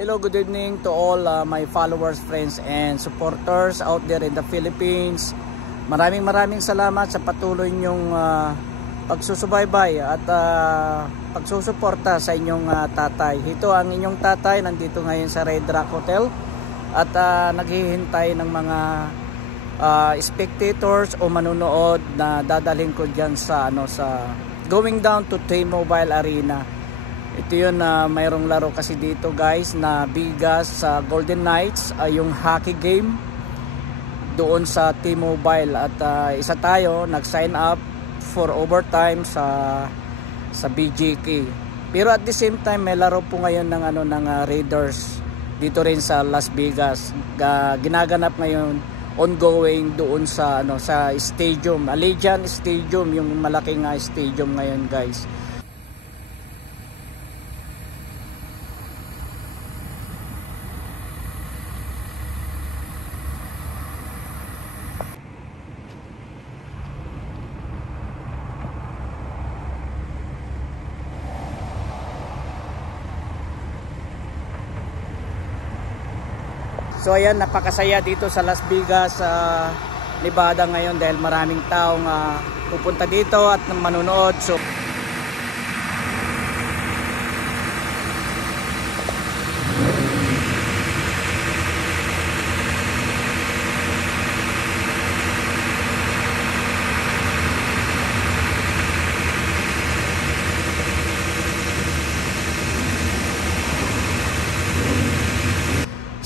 Hello, good evening to all my followers, friends, and supporters out there in the Philippines. Maraming salamat sa patuloy niyong pagsusubaybay at pagsusuporta sa inyong tatay. Ito ang inyong tatay, nandito ngayon sa Red Rock Hotel at naghihintay ng mga spectators o manunood na dadalhin ko diyan sa going down to T-Mobile Arena. Ito yun, mayroong laro kasi dito guys na bigas sa Golden Knights, yung hockey game doon sa T-Mobile at isa tayo nag-sign up for overtime sa BGK. Pero at the same time may laro po ngayon ng Raiders dito rin sa Las Vegas. Ginaganap ngayon ongoing doon sa sa stadium, Allegiant Stadium, yung malaking stadium ngayon guys. So ayan, napakasaya dito sa Las Vegas, Nevada ngayon dahil maraming taong pupunta dito at manonood.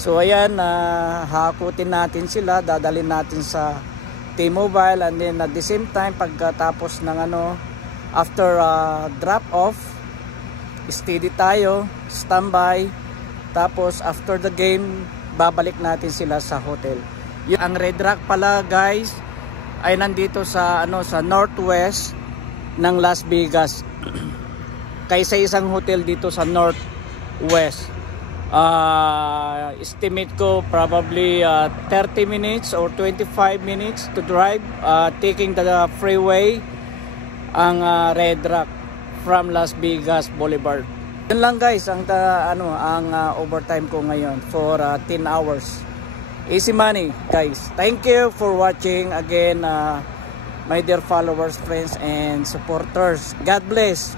So ayan, hakutin natin sila, dadalhin natin sa T-Mobile, and then at the same time pagkatapos ng after drop off, steady tayo, standby, tapos after the game babalik natin sila sa hotel. Ang Red Rock pala guys ay nandito sa sa northwest ng Las Vegas. Kaysa isang hotel dito sa northwest. Estimate ko probably 30 minutes or 25 minutes to drive, taking the freeway ang Red Rock from Las Vegas Boulevard. Yun lang guys ang overtime ko ngayon for 10 hours. Easy money guys. Thank you for watching again, my dear followers, friends, and supporters. God bless.